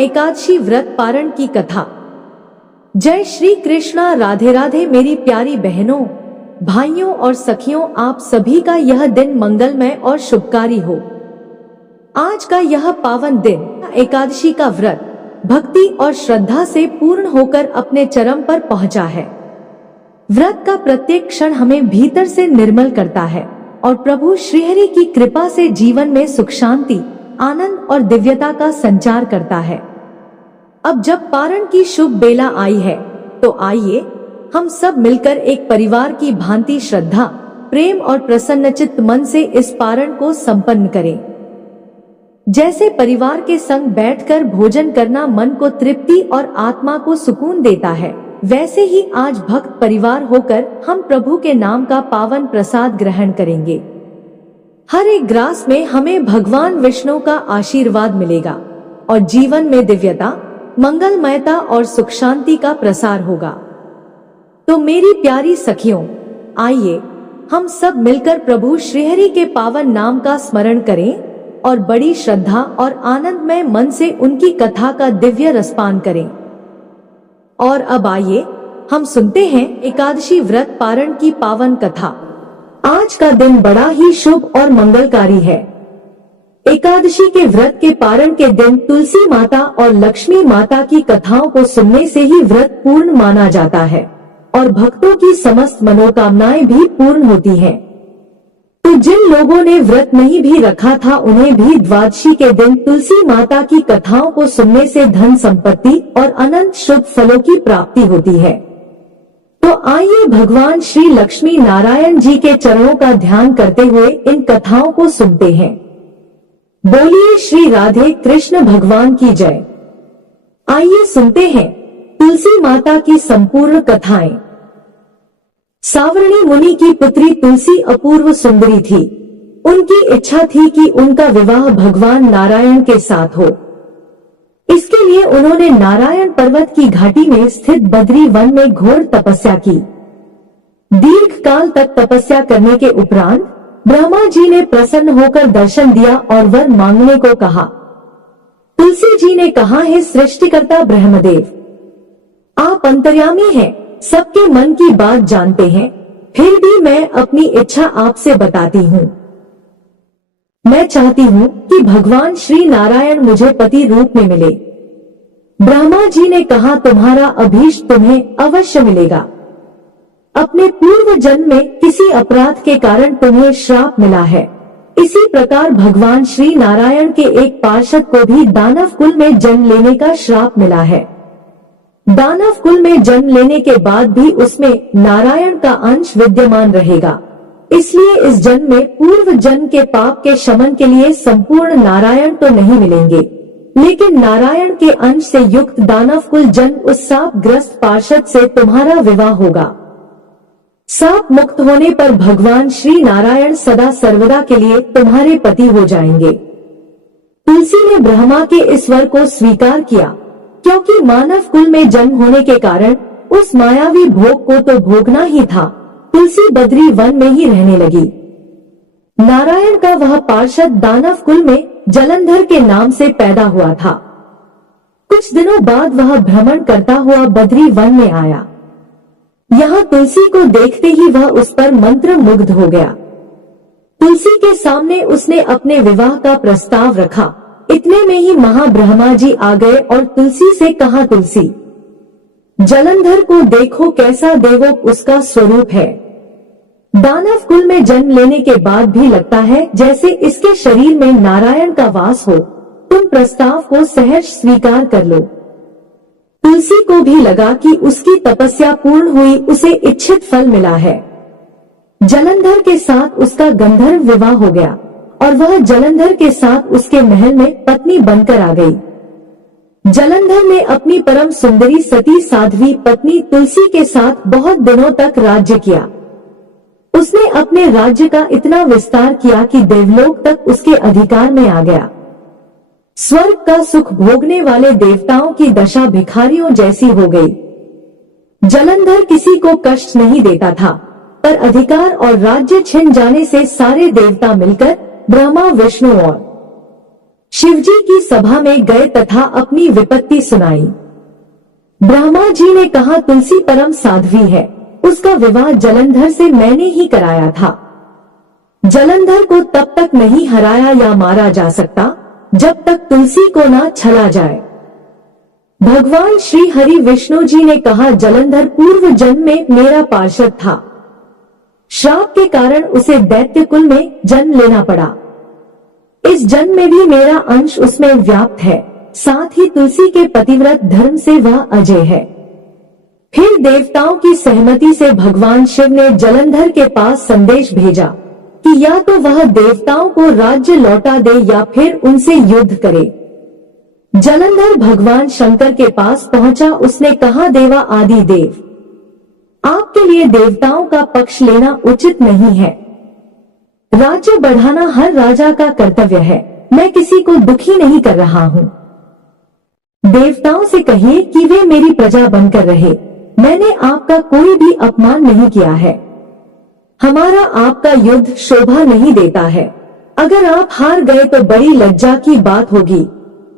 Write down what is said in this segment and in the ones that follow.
एकादशी व्रत पारण की कथा। जय श्री कृष्णा। राधे राधे मेरी प्यारी बहनों, भाइयों और सखियों, आप सभी का यह दिन मंगलमय और शुभकारी हो। आज का यह पावन दिन एकादशी का व्रत भक्ति और श्रद्धा से पूर्ण होकर अपने चरम पर पहुंचा है। व्रत का प्रत्येक क्षण हमें भीतर से निर्मल करता है और प्रभु श्रीहरि की कृपा से जीवन में सुख, शांति, आनंद और दिव्यता का संचार करता है। अब जब पारण की शुभ बेला आई है, तो आइए हम सब मिलकर एक परिवार की भांति श्रद्धा, प्रेम और प्रसन्नचित्त मन से इस पारण को संपन्न करें। जैसे परिवार के संग बैठकर भोजन करना मन को तृप्ति और आत्मा को सुकून देता है, वैसे ही आज भक्त परिवार होकर हम प्रभु के नाम का पावन प्रसाद ग्रहण करेंगे। हर एक ग्रास में हमें भगवान विष्णु का आशीर्वाद मिलेगा और जीवन में दिव्यता, मंगलमयता और सुख शांति का प्रसार होगा। तो मेरी प्यारी सखियों, आइए हम सब मिलकर प्रभु श्रीहरि के पावन नाम का स्मरण करें और बड़ी श्रद्धा और आनंदमय मन से उनकी कथा का दिव्य रसपान करें। और अब आइए हम सुनते हैं एकादशी व्रत पारण की पावन कथा। आज का दिन बड़ा ही शुभ और मंगलकारी है। एकादशी के व्रत के पारण के दिन तुलसी माता और लक्ष्मी माता की कथाओं को सुनने से ही व्रत पूर्ण माना जाता है और भक्तों की समस्त मनोकामनाएं भी पूर्ण होती हैं। तो जिन लोगों ने व्रत नहीं भी रखा था, उन्हें भी द्वादशी के दिन तुलसी माता की कथाओं को सुनने से धन संपत्ति और अनंत शुभ फलों की प्राप्ति होती है। तो आइए भगवान श्री लक्ष्मी नारायण जी के चरणों का ध्यान करते हुए इन कथाओं को सुनते हैं। बोलिए श्री राधे कृष्ण भगवान की जय। आइए सुनते हैं तुलसी माता की संपूर्ण कथाएं। सावर्णी मुनि की पुत्री तुलसी अपूर्व सुंदरी थी। उनकी इच्छा थी कि उनका विवाह भगवान नारायण के साथ हो। इसके लिए उन्होंने नारायण पर्वत की घाटी में स्थित बद्री वन में घोर तपस्या की। दीर्घ काल तक तपस्या करने के उपरांत ब्रह्मा जी ने प्रसन्न होकर दर्शन दिया और वर मांगने को कहा। तुलसी जी ने कहा, हे सृष्टिकर्ता ब्रह्मदेव, आप अंतर्यामी हैं, सबके मन की बात जानते हैं, फिर भी मैं अपनी इच्छा आपसे बताती हूँ। मैं चाहती हूँ कि भगवान श्री नारायण मुझे पति रूप में मिले। ब्रह्मा जी ने कहा, तुम्हारा अभीष्ट तुम्हें अवश्य मिलेगा। अपने पूर्व जन्म में किसी अपराध के कारण तुम्हें श्राप मिला है। इसी प्रकार भगवान श्री नारायण के एक पार्षद को भी दानव कुल में जन्म लेने का श्राप मिला है। दानव कुल में जन्म लेने के बाद भी उसमें नारायण का अंश विद्यमान रहेगा। इसलिए इस जन्म में पूर्व जन्म के पाप के शमन के लिए संपूर्ण नारायण तो नहीं मिलेंगे, लेकिन नारायण के अंश से युक्त दानव कुल जन्म उस साप ग्रस्त पार्षद से तुम्हारा विवाह होगा। साप मुक्त होने पर भगवान श्री नारायण सदा सर्वदा के लिए तुम्हारे पति हो जाएंगे। तुलसी ने ब्रह्मा के इस वर को स्वीकार किया, क्योंकि मानव कुल में जन्म होने के कारण उस मायावी भोग को तो भोगना ही था। तुलसी बद्री वन में ही रहने लगी। नारायण का वह पार्षद दानव कुल में जलंधर के नाम से पैदा हुआ था। कुछ दिनों बाद वह भ्रमण करता हुआ बद्री वन में आया। यहाँ तुलसी को देखते ही वह उस पर मंत्र मुग्ध हो गया। तुलसी के सामने उसने अपने विवाह का प्रस्ताव रखा। इतने में ही महाब्रह्मा जी आ गए और तुलसी से कहा, तुलसी, जलंधर को देखो, कैसा देवों उसका स्वरूप है। दानव कुल में जन्म लेने के बाद भी लगता है जैसे इसके शरीर में नारायण का वास हो। तुम प्रस्ताव को सहर्ष स्वीकार कर लो। तुलसी को भी लगा कि उसकी तपस्या पूर्ण हुई, उसे इच्छित फल मिला है। जलंधर के साथ उसका गंधर्व विवाह हो गया और वह जलंधर के साथ उसके महल में पत्नी बनकर आ गई। जलंधर ने अपनी परम सुंदरी सती साध्वी पत्नी तुलसी के साथ बहुत दिनों तक राज्य किया। उसने अपने राज्य का इतना विस्तार किया कि देवलोक तक उसके अधिकार में आ गया। स्वर्ग का सुख भोगने वाले देवताओं की दशा भिखारियों जैसी हो गई। जलंधर किसी को कष्ट नहीं देता था, पर अधिकार और राज्य छिन जाने से सारे देवता मिलकर ब्रह्मा, विष्णु और शिवजी की सभा में गए तथा अपनी विपत्ति सुनाई। ब्रह्मा जी ने कहा, तुलसी परम साध्वी है, उसका विवाह जलंधर से मैंने ही कराया था। जलंधर को तब तक नहीं हराया या मारा जा सकता जब तक तुलसी को ना छला जाए। भगवान श्री हरि विष्णु जी ने कहा, जलंधर पूर्व जन्म में मेरा पार्षद था। श्राप के कारण उसे दैत्य कुल में जन्म लेना पड़ा। इस जन्म में भी मेरा अंश उसमें व्याप्त है, साथ ही तुलसी के पतिव्रत धर्म से वह अजय है। फिर देवताओं की सहमति से भगवान शिव ने जलंधर के पास संदेश भेजा कि या तो वह देवताओं को राज्य लौटा दे या फिर उनसे युद्ध करे। जलंधर भगवान शंकर के पास पहुंचा। उसने कहा, देवा आदि देव, आपके लिए देवताओं का पक्ष लेना उचित नहीं है। राज्य बढ़ाना हर राजा का कर्तव्य है। मैं किसी को दुखी नहीं कर रहा हूँ। देवताओं से कहिए कि वे मेरी प्रजा बनकर रहे। मैंने आपका कोई भी अपमान नहीं किया है। हमारा आपका युद्ध शोभा नहीं देता है। अगर आप हार गए तो बड़ी लज्जा की बात होगी।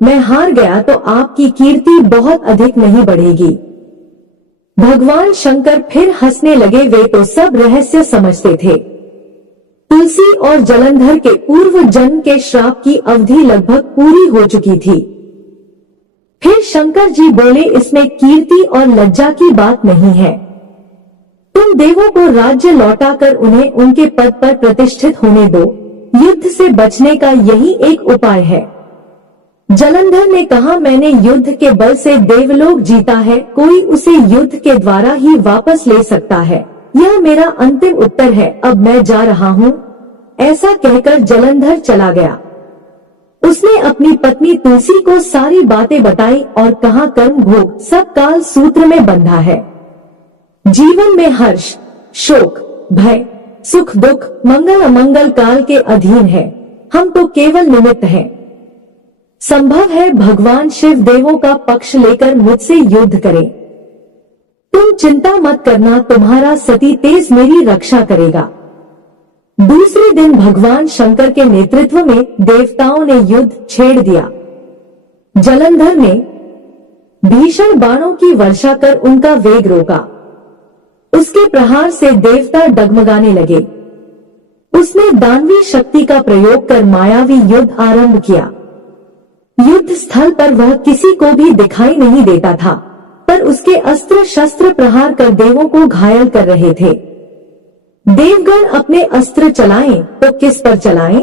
मैं हार गया तो आपकी कीर्ति बहुत अधिक नहीं बढ़ेगी। भगवान शंकर फिर हंसने लगे। वे तो सब रहस्य समझते थे। तुलसी और जलंधर के पूर्व जन्म के श्राप की अवधि लगभग पूरी हो चुकी थी। फिर शंकर जी बोले, इसमें कीर्ति और लज्जा की बात नहीं है। तुम देवों को राज्य लौटाकर उन्हें उनके पद पर प्रतिष्ठित होने दो। युद्ध से बचने का यही एक उपाय है। जलंधर ने कहा, मैंने युद्ध के बल से देवलोक जीता है, कोई उसे युद्ध के द्वारा ही वापस ले सकता है। यह मेरा अंतिम उत्तर है। अब मैं जा रहा हूँ। ऐसा कहकर जलंधर चला गया। उसने अपनी पत्नी तुलसी को सारी बातें बताई और कहा, कर्म भोग सब काल सूत्र में बंधा है। जीवन में हर्ष, शोक, भय, सुख, दुख, मंगल अमंगल काल के अधीन है। हम तो केवल निमित्त हैं। संभव है भगवान शिव देवों का पक्ष लेकर मुझसे युद्ध करें। तुम चिंता मत करना, तुम्हारा सती तेज मेरी रक्षा करेगा। दूसरे दिन भगवान शंकर के नेतृत्व में देवताओं ने युद्ध छेड़ दिया। जलंधर ने भीषण बाणों की वर्षा कर उनका वेग रोका। उसके प्रहार से देवता डगमगाने लगे। उसने दानवी शक्ति का प्रयोग कर मायावी युद्ध आरंभ किया। युद्ध स्थल पर वह किसी को भी दिखाई नहीं देता था, पर उसके अस्त्र शस्त्र प्रहार कर देवों को घायल कर रहे थे। देवगण अपने अस्त्र चलाएं तो किस पर चलाएं?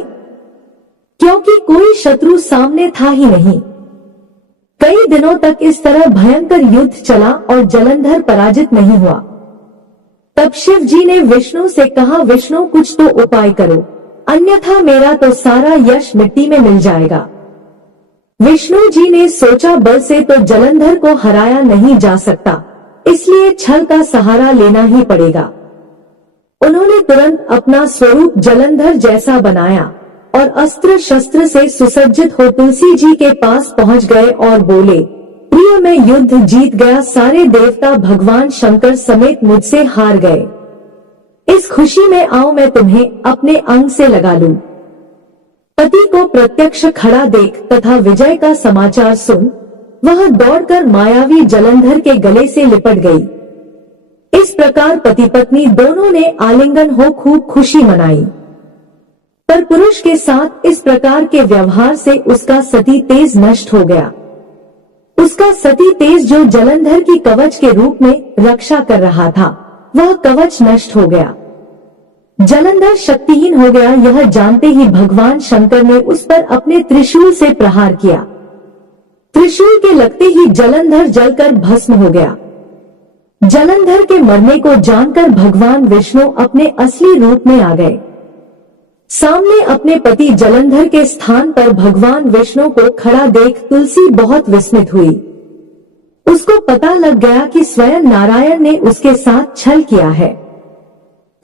क्योंकि कोई शत्रु सामने था ही नहीं। कई दिनों तक इस तरह भयंकर युद्ध चला और जलंधर पराजित नहीं हुआ। तब शिव जी ने विष्णु से कहा, विष्णु कुछ तो उपाय करो, अन्यथा मेरा तो सारा यश मिट्टी में मिल जाएगा। विष्णु जी ने सोचा, बल से तो जलंधर को हराया नहीं जा सकता, इसलिए छल का सहारा लेना ही पड़ेगा। उन्होंने तुरंत अपना स्वरूप जलंधर जैसा बनाया और अस्त्र शस्त्र से सुसज्जित हो तुलसी जी के पास पहुंच गए और बोले, प्रिय मैं युद्ध जीत गया। सारे देवता भगवान शंकर समेत मुझसे हार गए। इस खुशी में आओ मैं तुम्हें अपने अंग से लगा लूं। पति को प्रत्यक्ष खड़ा देख तथा विजय का समाचार सुन वह दौड़कर मायावी जलंधर के गले से लिपट गई। इस प्रकार पति पत्नी दोनों ने आलिंगन हो खूब खुशी मनाई। पर पुरुष के साथ इस प्रकार के व्यवहार से उसका सती तेज नष्ट हो गया। उसका सती तेज जो जलंधर की कवच के रूप में रक्षा कर रहा था, वह कवच नष्ट हो गया। जलंधर शक्तिहीन हो गया। यह जानते ही भगवान शंकर ने उस पर अपने त्रिशूल से प्रहार किया। त्रिशूल के लगते ही जलंधर जलकर भस्म हो गया। जलंधर के मरने को जानकर भगवान विष्णु अपने असली रूप में आ गए। सामने अपने पति जलंधर के स्थान पर भगवान विष्णु को खड़ा देख तुलसी बहुत विस्मित हुई। उसको पता लग गया कि स्वयं नारायण ने उसके साथ छल किया है।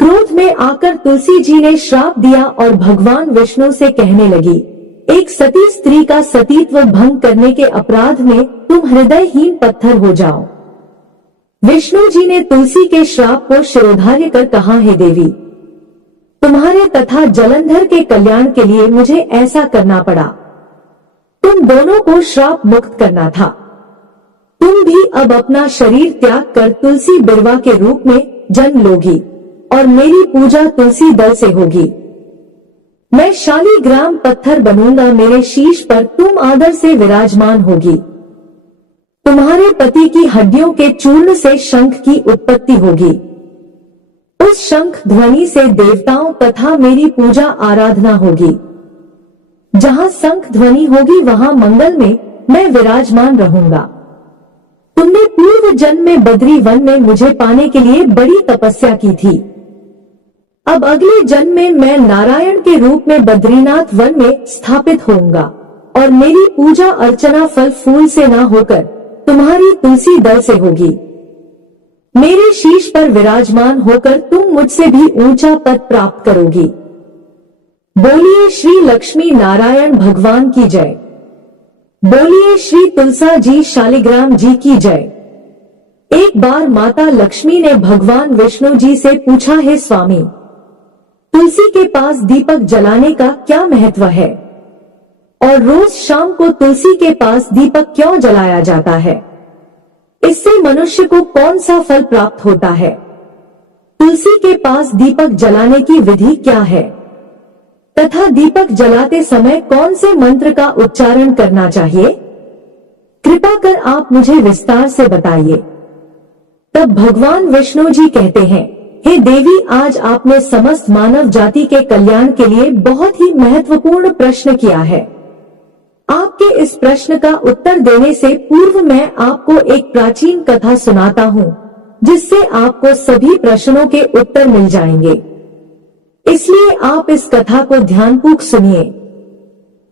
क्रोध में आकर तुलसी जी ने श्राप दिया और भगवान विष्णु से कहने लगी, एक सती स्त्री का सतीत्व भंग करने के अपराध में तुम हृदयहीन पत्थर हो जाओ। विष्णु जी ने तुलसी के श्राप को शिरोधार्य कर कहा, हे देवी, तुम्हारे तथा जलंधर के कल्याण के लिए मुझे ऐसा करना पड़ा। तुम दोनों को श्राप मुक्त करना था। तुम भी अब अपना शरीर त्याग कर तुलसी बिरवा के रूप में जन्म लोगी और मेरी पूजा तुलसी दल से होगी। मैं शालिग्राम पत्थर बनूंगा, मेरे शीश पर तुम आदर से विराजमान होगी। तुम्हारे पति की हड्डियों के चूर्ण से शंख की उत्पत्ति होगी। उस शंख ध्वनि से देवताओं तथा मेरी पूजा आराधना होगी। जहां शंख ध्वनि होगी वहां मंगल में मैं विराजमान रहूंगा। तुमने पूर्व जन्म में बद्री वन में मुझे पाने के लिए बड़ी तपस्या की थी। अब अगले जन्म में मैं नारायण के रूप में बद्रीनाथ वन में स्थापित होऊंगा और मेरी पूजा अर्चना फल फूल से न होकर तुम्हारी तुलसी दल से होगी। मेरे शीश पर विराजमान होकर तुम मुझसे भी ऊंचा पद प्राप्त करोगी। बोलिए श्री लक्ष्मी नारायण भगवान की जय। बोलिए श्री तुलसा जी शालिग्राम जी की जय। एक बार माता लक्ष्मी ने भगवान विष्णु जी से पूछा, हे स्वामी, तुलसी के पास दीपक जलाने का क्या महत्व है और रोज शाम को तुलसी के पास दीपक क्यों जलाया जाता है? इससे मनुष्य को कौन सा फल प्राप्त होता है? तुलसी के पास दीपक जलाने की विधि क्या है तथा दीपक जलाते समय कौन से मंत्र का उच्चारण करना चाहिए? कृपा कर आप मुझे विस्तार से बताइए। तब भगवान विष्णु जी कहते हैं, हे देवी, आज आपने समस्त मानव जाति के कल्याण के लिए बहुत ही महत्वपूर्ण प्रश्न किया है। आपके इस प्रश्न का उत्तर देने से पूर्व मैं आपको एक प्राचीन कथा सुनाता हूँ, जिससे आपको सभी प्रश्नों के उत्तर मिल जाएंगे। इसलिए आप इस कथा को ध्यानपूर्वक सुनिए।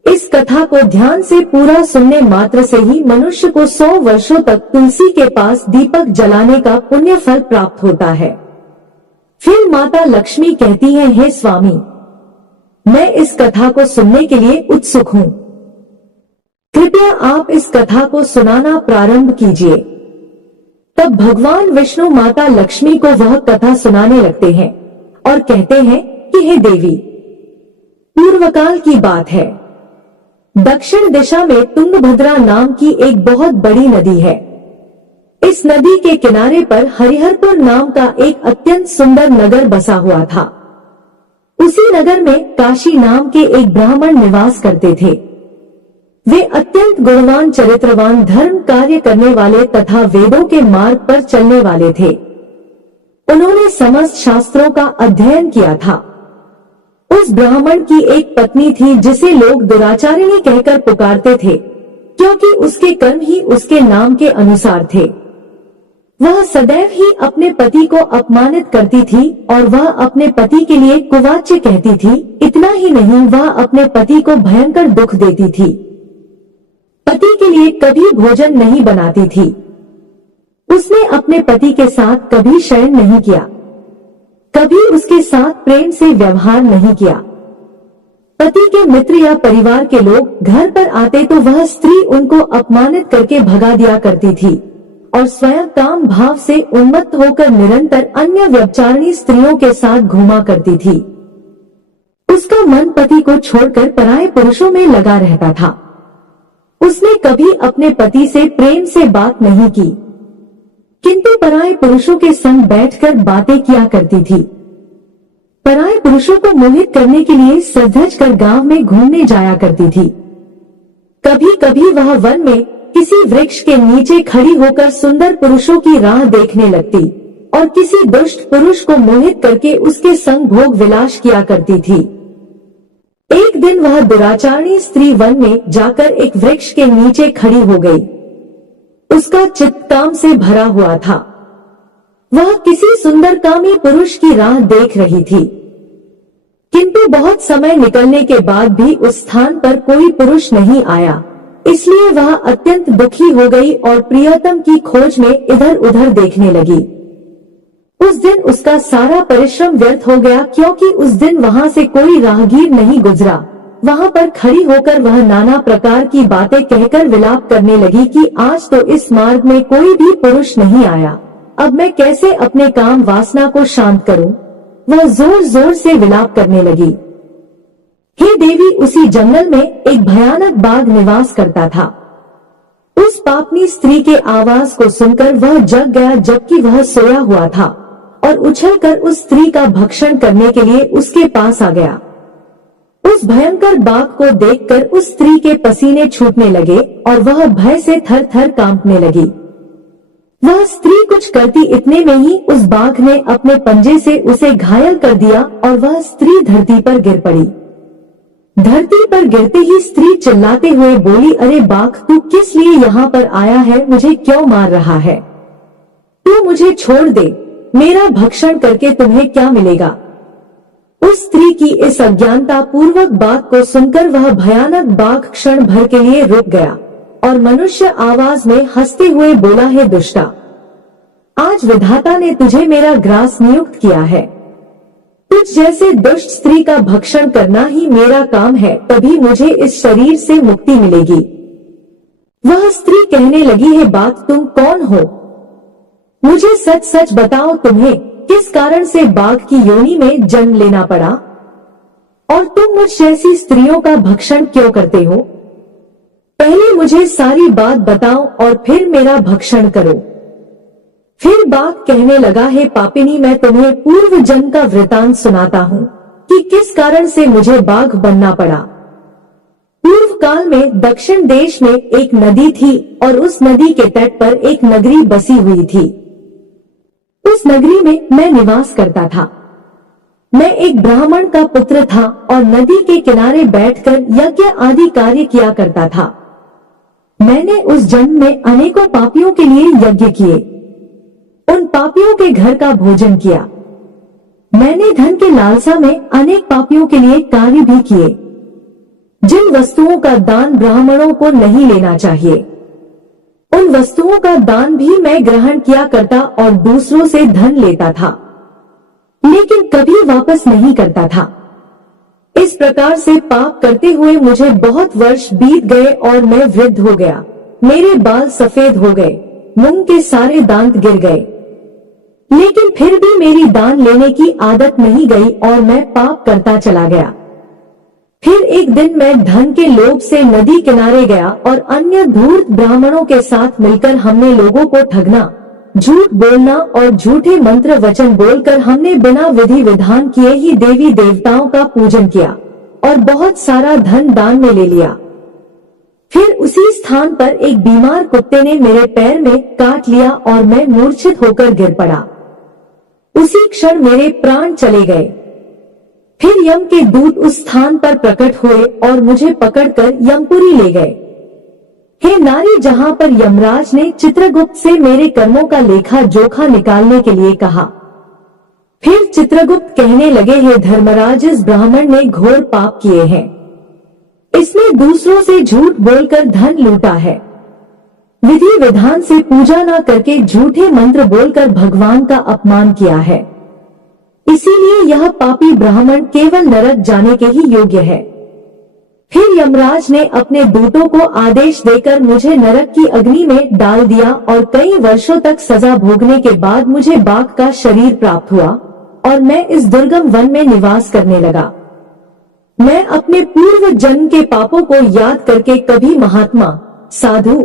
इस कथा को ध्यान से पूरा सुनने मात्र से ही मनुष्य को 100 वर्षों तक तुलसी के पास दीपक जलाने का पुण्य फल प्राप्त होता है। फिर माता लक्ष्मी कहती है, हे स्वामी, मैं इस कथा को सुनने के लिए उत्सुक हूँ। कृपया आप इस कथा को सुनाना प्रारंभ कीजिए। तब भगवान विष्णु माता लक्ष्मी को वह कथा सुनाने लगते हैं और कहते हैं कि हे देवी, पूर्वकाल की बात है। दक्षिण दिशा में तुंगभद्रा नाम की एक बहुत बड़ी नदी है। इस नदी के किनारे पर हरिहरपुर नाम का एक अत्यंत सुंदर नगर बसा हुआ था। उसी नगर में काशी नाम के एक ब्राह्मण निवास करते थे। वे अत्यंत गुणवान, चरित्रवान, धर्म कार्य करने वाले तथा वेदों के मार्ग पर चलने वाले थे। उन्होंने समस्त शास्त्रों का अध्ययन किया था। उस ब्राह्मण की एक पत्नी थी जिसे लोग दुराचारिणी कहकर पुकारते थे, क्योंकि उसके कर्म ही उसके नाम के अनुसार थे। वह सदैव ही अपने पति को अपमानित करती थी और वह अपने पति के लिए कुवाच्य कहती थी। इतना ही नहीं, वह अपने पति को भयंकर दुख देती थी। पति के लिए कभी भोजन नहीं बनाती थी। उसने अपने पति के साथ कभी शयन नहीं किया, कभी उसके साथ प्रेम से व्यवहार नहीं किया। पति के मित्र या परिवार के लोग घर पर आते तो वह स्त्री उनको अपमानित करके भगा दिया करती थी और स्वयं काम भाव से उन्मत्त होकर निरंतर अन्य व्यभिचारिणी स्त्रियों के साथ घूमा करती थी। उसका मन पति को छोड़कर पराये पुरुषों में लगा रहता था। उसने कभी अपने पति से प्रेम से बात नहीं की, किंतु पराये पुरुषों के संग बैठकर बातें किया करती थी। पराये पुरुषों को मोहित करने के लिए सज-धज कर गांव में घूमने जाया करती थी। कभी कभी वह वन में किसी वृक्ष के नीचे खड़ी होकर सुंदर पुरुषों की राह देखने लगती और किसी दुष्ट पुरुष को मोहित करके उसके संग भोग विलास किया करती थी। एक दिन वह दुराचारिणी स्त्री वन में जाकर एक वृक्ष के नीचे खड़ी हो गई। उसका चित्त काम से भरा हुआ था। वह किसी सुंदरकामी पुरुष की राह देख रही थी, किंतु बहुत समय निकलने के बाद भी उस स्थान पर कोई पुरुष नहीं आया। इसलिए वह अत्यंत दुखी हो गई और प्रियतम की खोज में इधर उधर देखने लगी। उस दिन उसका सारा परिश्रम व्यर्थ हो गया, क्योंकि उस दिन वहां से कोई राहगीर नहीं गुजरा। वहां पर खड़ी होकर वह नाना प्रकार की बातें कहकर विलाप करने लगी कि आज तो इस मार्ग में कोई भी पुरुष नहीं आया, अब मैं कैसे अपने काम वासना को शांत करूं। वह जोर जोर से विलाप करने लगी। हे देवी, उसी जंगल में एक भयानक बाघ निवास करता था। उस पापनी स्त्री के आवाज को सुनकर वह जग गया जबकि वह सोया हुआ था और उछलकर उस स्त्री का भक्षण करने के लिए उसके पास आ गया। उस भयंकर बाघ को देखकर उस स्त्री के पसीने छूटने लगे और वह भय से थर थर कांपने लगी। वह स्त्री कुछ करती इतने में ही उस बाघ ने अपने पंजे से उसे घायल कर दिया और वह स्त्री धरती पर गिर पड़ी। धरती पर गिरते ही स्त्री चिल्लाते हुए बोली, अरे बाघ, तू किस लिए यहाँ पर आया है? मुझे क्यों मार रहा है? तू मुझे छोड़ दे, मेरा भक्षण करके तुम्हें क्या मिलेगा? उस स्त्री की इस अज्ञानता पूर्वक बात को सुनकर वह भयानक बाघ क्षण भर के लिए रुक गया और मनुष्य आवाज में हंसते हुए बोला, हे दुष्टा, आज विधाता ने तुझे मेरा ग्रास नियुक्त किया है। तुझ जैसे दुष्ट स्त्री का भक्षण करना ही मेरा काम है, तभी मुझे इस शरीर से मुक्ति मिलेगी। वह स्त्री कहने लगी, हे बाघ, तुम कौन हो? मुझे सच सच बताओ, तुम्हें किस कारण से बाघ की योनि में जन्म लेना पड़ा और तुम मुझ जैसी स्त्रियों का भक्षण क्यों करते हो? पहले मुझे सारी बात बताओ और फिर मेरा भक्षण करो। फिर बाघ कहने लगा, हे पापिनी, मैं तुम्हें पूर्व जन्म का वृतांत सुनाता हूँ कि किस कारण से मुझे बाघ बनना पड़ा। पूर्व काल में दक्षिण देश में एक नदी थी और उस नदी के तट पर एक नगरी बसी हुई थी। उस नगरी में मैं निवास करता था। मैं एक ब्राह्मण का पुत्र था और नदी के किनारे बैठकर यज्ञ आदि कार्य किया करता था। मैंने उस जन्म में अनेकों पापियों के लिए यज्ञ किए, उन पापियों के घर का भोजन किया। मैंने धन के लालसा में अनेक पापियों के लिए कार्य भी किए, जिन वस्तुओं का दान ब्राह्मणों को नहीं लेना चाहिए, उन वस्तुओं का दान भी मैं ग्रहण किया करता और दूसरों से धन लेता था, लेकिन कभी वापस नहीं करता था। इस प्रकार से पाप करते हुए मुझे बहुत वर्ष बीत गए और मैं वृद्ध हो गया। मेरे बाल सफेद हो गए, मुंह के सारे दांत गिर गए, लेकिन फिर भी मेरी दान लेने की आदत नहीं गई और मैं पाप करता चला गया। फिर एक दिन मैं धन के लोभ से नदी किनारे गया और अन्य धूर्त ब्राह्मणों के साथ मिलकर हमने लोगों को ठगना, झूठ बोलना और झूठे मंत्र वचन बोलकर हमने बिना विधि विधान किए ही देवी देवताओं का पूजन किया और बहुत सारा धन दान में ले लिया। फिर उसी स्थान पर एक बीमार कुत्ते ने मेरे पैर में काट लिया और मैं मूर्छित होकर गिर पड़ा। उसी क्षण मेरे प्राण चले गए। फिर यम के दूत उस स्थान पर प्रकट हुए और मुझे पकड़कर यमपुरी ले गए। हे नारी, जहां पर यमराज ने चित्रगुप्त से मेरे कर्मों का लेखा जोखा निकालने के लिए कहा। फिर चित्रगुप्त कहने लगे, हे धर्मराज, इस ब्राह्मण ने घोर पाप किए हैं। इसने दूसरों से झूठ बोलकर धन लूटा है, विधि विधान से पूजा न करके झूठे मंत्र बोलकर भगवान का अपमान किया है। इसीलिए यह पापी ब्राह्मण केवल नरक जाने के ही योग्य है। फिर यमराज ने अपने दूतों को आदेश देकर मुझे नरक की अग्नि में डाल दिया और कई वर्षों तक सजा भोगने के बाद मुझे बाघ का शरीर प्राप्त हुआ और मैं इस दुर्गम वन में निवास करने लगा। मैं अपने पूर्व जन्म के पापों को याद करके कभी महात्मा, साधु,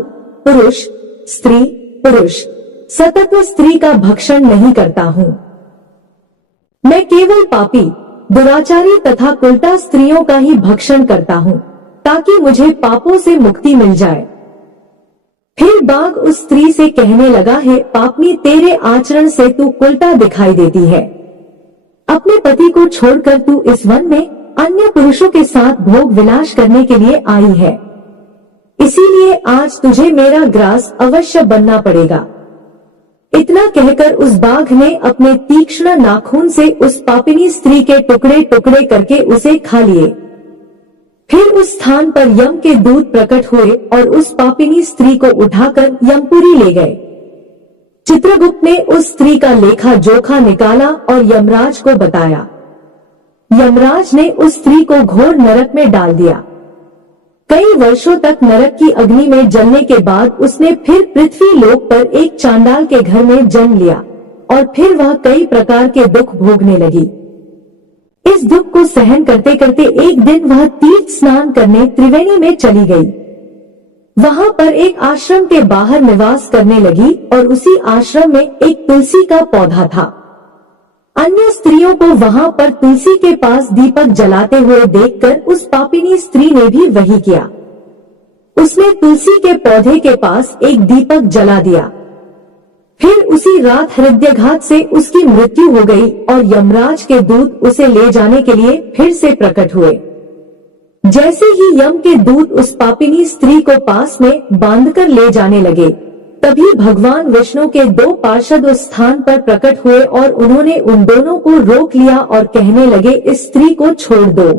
पुरुष, स्त्री, पुरुष, सतत्व स्त्री का भक्षण नहीं करता हूँ। मैं केवल पापी, दुराचारी तथा कुलटा स्त्रियों का ही भक्षण करता हूँ ताकि मुझे पापों से मुक्ति मिल जाए। फिर बाघ उस स्त्री से कहने लगा, हे पापनी, तेरे आचरण से तू कुलटा दिखाई देती है। अपने पति को छोड़कर तू इस वन में अन्य पुरुषों के साथ भोग विलास करने के लिए आई है, इसीलिए आज तुझे मेरा ग्रास अवश्य बनना पड़ेगा। इतना कहकर उस बाघ ने अपने तीक्ष्ण नाखून से उस पापिनी स्त्री के टुकड़े टुकड़े करके उसे खा लिए। फिर उस स्थान पर यम के दूत प्रकट हुए और उस पापिनी स्त्री को उठाकर यमपुरी ले गए। चित्रगुप्त ने उस स्त्री का लेखा जोखा निकाला और यमराज को बताया। यमराज ने उस स्त्री को घोर नरक में डाल दिया। कई वर्षों तक नरक की अग्नि में जलने के बाद उसने फिर पृथ्वी लोक पर एक चांडाल के घर में जन्म लिया और फिर वह कई प्रकार के दुख भोगने लगी। इस इस दुख को सहन करते करते एक दिन वह तीर्थ स्नान करने त्रिवेणी में चली गई। वहां पर एक आश्रम के बाहर निवास करने लगी और उसी आश्रम में एक तुलसी का पौधा था। अन्य स्त्रियों को वहां पर तुलसी के पास दीपक जलाते हुए देखकर उस पापिनी स्त्री ने भी वही किया। उसने तुलसी के पौधे के पास एक दीपक जला दिया। फिर उसी रात हृदयाघात से उसकी मृत्यु हो गई और यमराज के दूत उसे ले जाने के लिए फिर से प्रकट हुए। जैसे ही यम के दूत उस पापिनी स्त्री को पास में बांधकर ले जाने लगे, तभी भगवान विष्णु के 2 पार्षद उस स्थान पर प्रकट हुए और उन्होंने उन दोनों को रोक लिया और कहने लगे, इस स्त्री को छोड़ दो,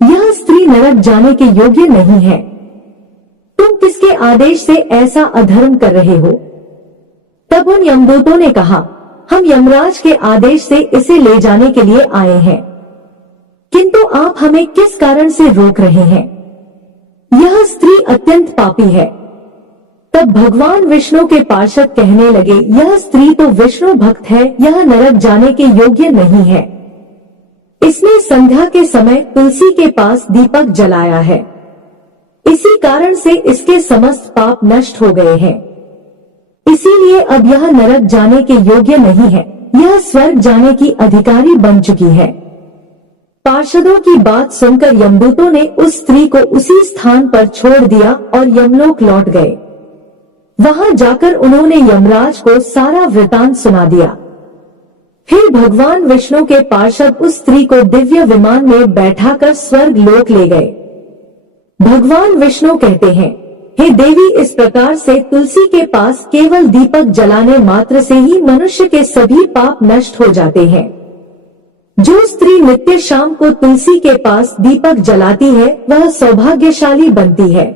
यह स्त्री नरक जाने के योग्य नहीं है। तुम किसके आदेश से ऐसा अधर्म कर रहे हो? तब उन यमदूतों ने कहा, हम यमराज के आदेश से इसे ले जाने के लिए आए हैं, किंतु आप हमें किस कारण से रोक रहे हैं? यह स्त्री अत्यंत पापी है। तब भगवान विष्णु के पार्षद कहने लगे, यह स्त्री तो विष्णु भक्त है, यह नरक जाने के योग्य नहीं है। इसने संध्या के समय तुलसी के पास दीपक जलाया है, इसी कारण से इसके समस्त पाप नष्ट हो गए हैं। इसीलिए अब यह नरक जाने के योग्य नहीं है, यह स्वर्ग जाने की अधिकारी बन चुकी है। पार्षदों की बात सुनकर यमदूतों ने उस स्त्री को उसी स्थान पर छोड़ दिया और यमलोक लौट गए। वहां जाकर उन्होंने यमराज को सारा वृतांत सुना दिया। फिर भगवान विष्णु के पार्षद उस स्त्री को दिव्य विमान में बैठाकर स्वर्ग लोक ले गए। भगवान विष्णु कहते हैं, हे देवी, इस प्रकार से तुलसी के पास केवल दीपक जलाने मात्र से ही मनुष्य के सभी पाप नष्ट हो जाते हैं। जो स्त्री नित्य शाम को तुलसी के पास दीपक जलाती है, वह सौभाग्यशाली बनती है।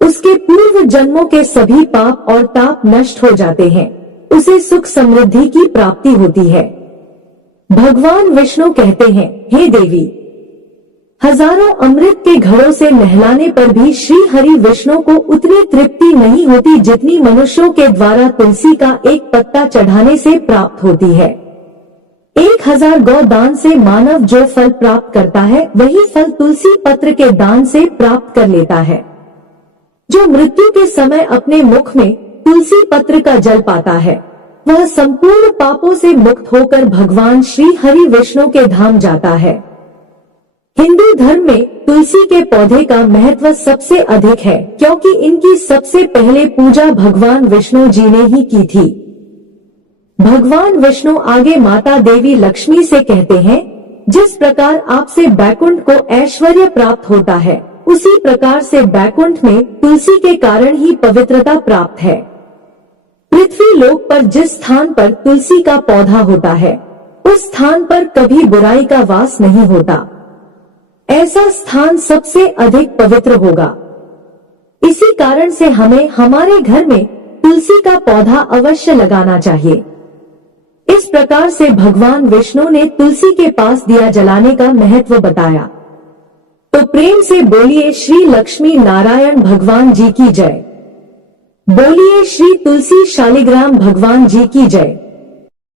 उसके पूर्व जन्मों के सभी पाप और ताप नष्ट हो जाते हैं, उसे सुख समृद्धि की प्राप्ति होती है। भगवान विष्णु कहते हैं, हे देवी, हजारों अमृत के घड़ों से नहलाने पर भी श्री हरि विष्णु को उतनी तृप्ति नहीं होती जितनी मनुष्यों के द्वारा तुलसी का एक पत्ता चढ़ाने से प्राप्त होती है। 1000 गौ दान से मानव जो फल प्राप्त करता है, वही फल तुलसी पत्र के दान से प्राप्त कर लेता है। जो मृत्यु के समय अपने मुख में तुलसी पत्र का जल पाता है, वह संपूर्ण पापों से मुक्त होकर भगवान श्री हरि विष्णु के धाम जाता है। हिंदू धर्म में तुलसी के पौधे का महत्व सबसे अधिक है, क्योंकि इनकी सबसे पहले पूजा भगवान विष्णु जी ने ही की थी। भगवान विष्णु आगे माता देवी लक्ष्मी से कहते हैं, जिस प्रकार आपसे बैकुंठ को ऐश्वर्य प्राप्त होता है, उसी प्रकार से बैकुंठ में तुलसी के कारण ही पवित्रता प्राप्त है। पृथ्वी लोक पर जिस स्थान पर तुलसी का पौधा होता है, उस स्थान पर कभी बुराई का वास नहीं होता। ऐसा स्थान सबसे अधिक पवित्र होगा। इसी कारण से हमें हमारे घर में तुलसी का पौधा अवश्य लगाना चाहिए। इस प्रकार से भगवान विष्णु ने तुलसी के पास दिया जलाने का महत्व बताया। तो प्रेम से बोलिए श्री लक्ष्मी नारायण भगवान जी की जय। बोलिए श्री तुलसी शालिग्राम भगवान जी की जय।